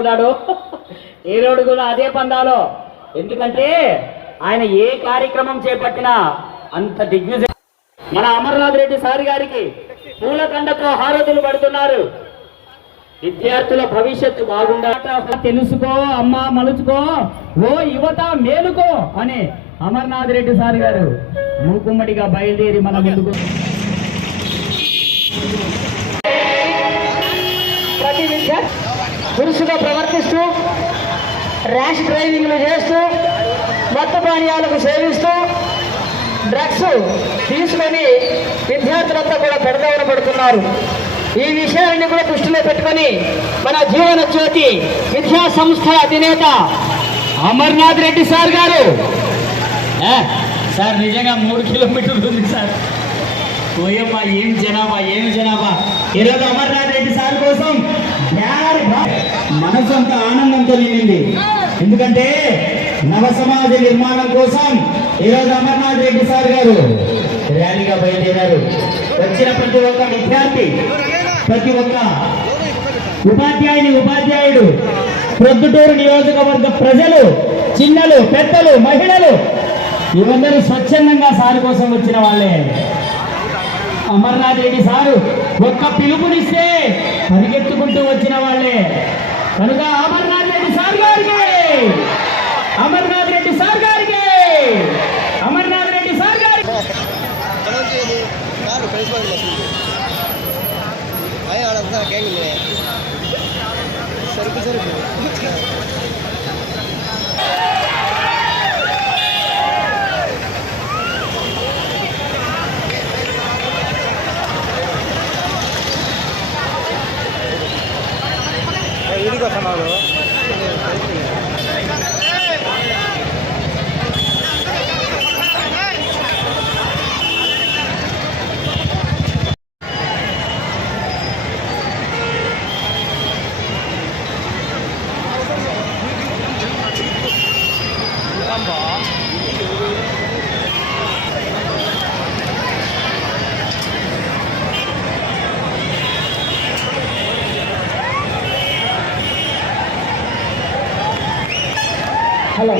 ఉన్నాడు ఏరోడు కూడా అదే పందాలో. ఎందుకంటే ఆయన ఏ కార్యక్రమం చేపట్టినా అంత దిగ్విజయ. మన అమర్నాథ్ రెడ్డి సార్ గారికి పూలకండతో హారతులు పడుతున్నారు. విద్యార్థుల భవిష్యత్తు బాగుండాలి. తెలుసుకో అమ్మా మలుచుకో ఓ యువత మేలుకో అని అమర్నాథ్ రెడ్డి సార్ గారు మూకుమ్మడిగా బయలుదేరి మన ముందుకు దురుసుగా ప్రవర్తిస్తూ ర్యాష్ డ్రైవింగ్లు చేస్తూ మత్తు పానీయాలకు సేవిస్తూ డ్రగ్స్ తీసుకొని విద్యార్థులంతా కూడా పెడదావన పడుతున్నారు. ఈ విషయాన్ని కూడా దృష్టిలో పెట్టుకొని మన జీవన జ్యోతి విద్యా సంస్థ అధినేత అమర్నాథ్ రెడ్డి సార్ గారు. సార్ నిజంగా మూడు కిలోమీటర్లు ఉంది సార్. ఓయమ్మ ఏం జనాభా ఏం జనాభా? ఈరోజు అమర్నాథ్ రెడ్డి సార్ కోసం మనసు అంత ఆనందంతో నిండింది. ఎందుకంటే నవ సమాజ నిర్మాణం కోసం ఈరోజు అమర్నాథ్ రెడ్డి సార్ గారు ర్యాలీగా బయలుదేరారు. వచ్చిన ప్రతి ఒక్క విద్యార్థి ప్రతి ఒక్క ఉపాధ్యాయుని ఉపాధ్యాయుడు ప్రొద్దుటూరు నియోజకవర్గ ప్రజలు చిన్నలు పెద్దలు మహిళలు ఇవందరూ స్వచ్ఛందంగా సార్ కోసం వచ్చిన వాళ్ళే. అమర్నాథ్ రెడ్డి సారు ఒక్క పిలుపునిస్తే పరిగెత్తుకుంటూ వచ్చిన వాళ్ళే. కనుక అమర్నాథ్ రెడ్డి సార్ గారికి! అమర్నాథ్ రెడ్డి సార్ గారికి! అమర్నాథ్ రెడ్డి సార్ గారికి! సరుకు సరుకు. హలో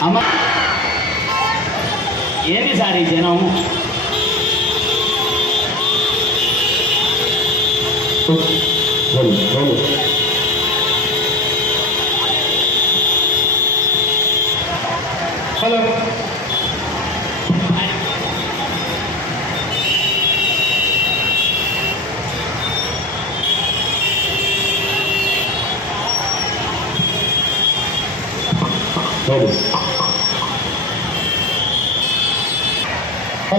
బాయ్ బాయ్ సార్ ఈ జనం హలో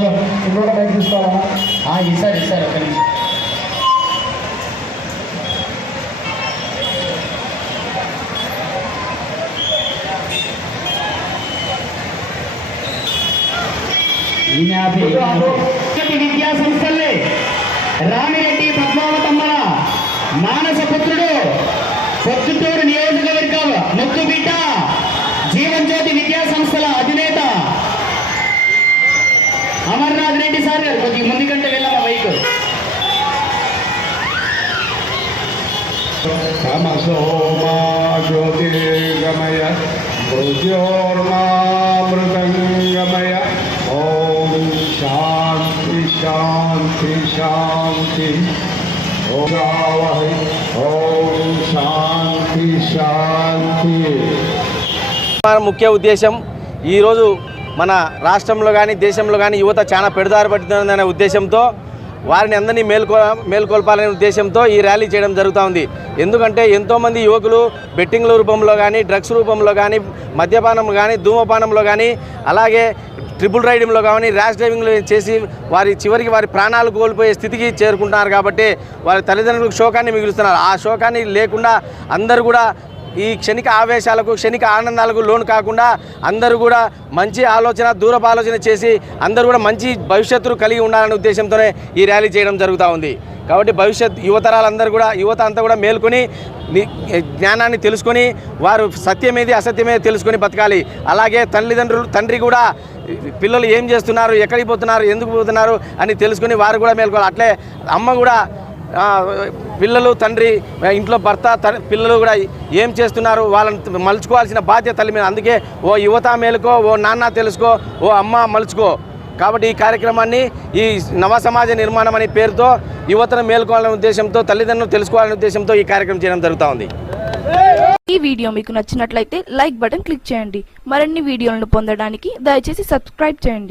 హలో ఇంకొక బైక్ తీసుకోవాలా? ఆ, ఇస్తారు ఇస్తారు ఒక నిమిషం. విద్యా సంస్థలే రామిరెడ్డి పద్మావతమ్మల మానస పుత్రుడు పొద్దుటూరు సార్ గారు కొద్దిగా ముందుకంటే వెళ్ళామా బైక్? తమసోమా జ్యోతిర్గమయ మృత్యోర్మామృతంగమయ ఓం శాంతి శాంతి శాంతి. ఓం ఓం శాంతి శాంతి. మన ముఖ్య ఉద్దేశం ఈరోజు మన రాష్ట్రంలో కానీ దేశంలో కానీ యువత చాలా పెడదారి పడుతుందనే ఉద్దేశంతో వారిని అందరినీ మేల్కొ మేల్కొల్పాలనే ఉద్దేశంతో ఈ ర్యాలీ చేయడం జరుగుతూ ఉంది. ఎందుకంటే ఎంతోమంది యువకులు బెట్టింగ్ల రూపంలో కానీ డ్రగ్స్ రూపంలో కానీ మద్యపానం కానీ ధూమపానంలో కానీ అలాగే ట్రిపుల్ రైడింగ్లో కానీ ర్యాష్ డ్రైవింగ్లో చేసి వారి చివరికి వారి ప్రాణాలు కోల్పోయే స్థితికి చేరుకుంటున్నారు కాబట్టి వారి తల్లిదండ్రులకు శోకాన్ని మిగులుస్తున్నారు. ఆ శోకాన్ని లేకుండా అందరూ కూడా ఈ క్షణిక ఆవేశాలకు క్షణిక ఆనందాలకు లోను కాకుండా అందరూ కూడా మంచి ఆలోచన దూరపు ఆలోచన చేసి అందరూ కూడా మంచి భవిష్యత్తును కలిగి ఉండాలనే ఉద్దేశంతోనే ఈ ర్యాలీ చేయడం జరుగుతూ ఉంది. కాబట్టి భవిష్యత్ యువతరాలందరూ కూడా యువత అంతా కూడా మేల్కొని జ్ఞానాన్ని తెలుసుకొని వారు సత్యమేది అసత్యమేది తెలుసుకొని బతకాలి. అలాగే తల్లిదండ్రులు తండ్రి కూడా పిల్లలు ఏం చేస్తున్నారు ఎక్కడికి పోతున్నారు ఎందుకు పోతున్నారు అని తెలుసుకొని వారు కూడా మేల్కోవాలి. అట్లే అమ్మ కూడా పిల్లలు తండ్రి ఇంట్లో భర్త త- పిల్లలు కూడా ఏం చేస్తున్నారు? వాళ్ళని మలుచుకోవాల్సిన బాధ్యత తల్లి మీద. అందుకే ఓ యువత మేలుకో ఓ నాన్న తెలుసుకో ఓ అమ్మ మలుచుకో. కాబట్టి ఈ కార్యక్రమాన్ని ఈ నవ సమాజ నిర్మాణం అనే పేరుతో యువతను మేల్కోవాలనే ఉద్దేశంతో తల్లిదండ్రులు తెలుసుకోవాలనే ఉద్దేశంతో ఈ కార్యక్రమం చేయడం జరుగుతూ ఉంది. ఈ వీడియో మీకు నచ్చినట్లయితే లైక్ బటన్ క్లిక్ చేయండి. మరిన్ని వీడియోలను పొందడానికి దయచేసి సబ్స్క్రైబ్ చేయండి.